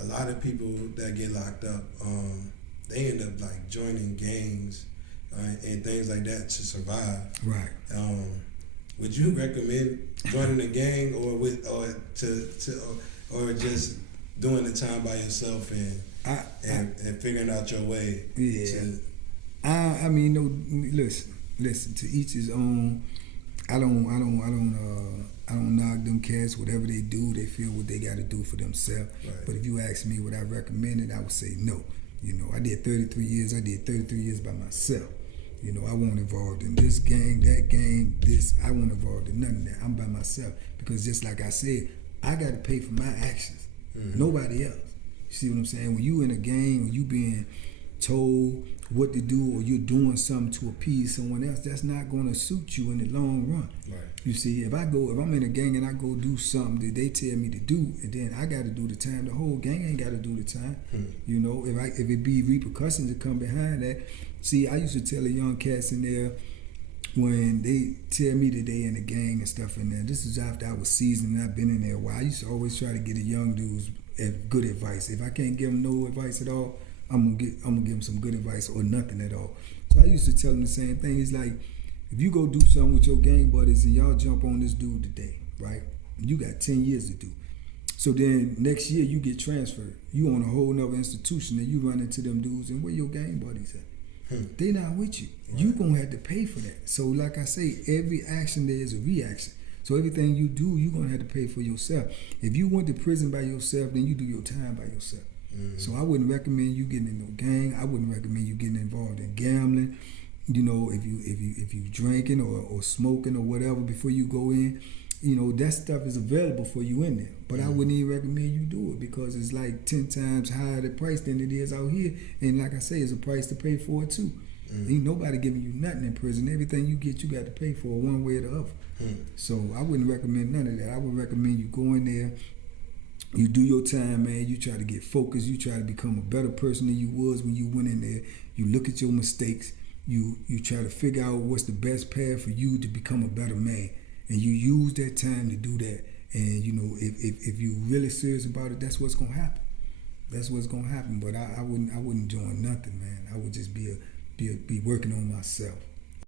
a lot of people that get locked up, they end up like joining gangs and things like that to survive. Right. Would you recommend joining a gang or just doing the time by yourself and figuring out your way? Yeah. I mean, no. Listen. To each his own. I don't knock them cats. Whatever they do, they feel what they got to do for themselves. Right. But if you ask me what I recommended, I would say no. You know, I did 33 years. I did 33 years by myself. You know, I wasn't involved in this gang, that gang, this. I wasn't involved in none of that. I'm by myself because just like I said, I got to pay for my actions. Mm-hmm. Nobody else. You see what I'm saying? When you in a gang, when you being told what to do or you're doing something to appease someone else, that's not going to suit you in the long run. Right. You see, if I'm in a gang and I go do something that they tell me to do, and then I got to do the time, the whole gang ain't got to do the time. You know, if it be repercussions that come behind that. See, I used to tell the young cats in there when they tell me that they in a gang and stuff in there. This is after I was seasoned and I've been in there a while. I used to always try to get the young dudes good advice. If I can't give them no advice at all, I'm gonna give them some good advice or nothing at all. So I used to tell them the same thing. It's like, if you go do something with your gang buddies and y'all jump on this dude today, right? You got 10 years to do. So then next year you get transferred. You on a whole nother institution and you run into them dudes and where your gang buddies at? They not with you. Right. You gonna have to pay for that. So like I say, every action there is a reaction. So everything you do, you gonna have to pay for yourself. If you went to prison by yourself, then you do your time by yourself. Mm-hmm. So I wouldn't recommend you getting in no gang. I wouldn't recommend you getting involved in gambling. You know, if you drinking or smoking or whatever before you go in, you know, that stuff is available for you in there. But I wouldn't even recommend you do it because it's like 10 times higher the price than it is out here. And like I say, it's a price to pay for it too. Ain't nobody giving you nothing in prison. Everything you get, you got to pay for one way or the other. So I wouldn't recommend none of that. I would recommend you go in there, you do your time, man. You try to get focused. You try to become a better person than you was when you went in there. You look at your mistakes. You try to figure out what's the best path for you to become a better man. And you use that time to do that. And you know, if you really serious about it, that's what's gonna happen. That's what's gonna happen. But I wouldn't join nothing, man. I would just be working on myself.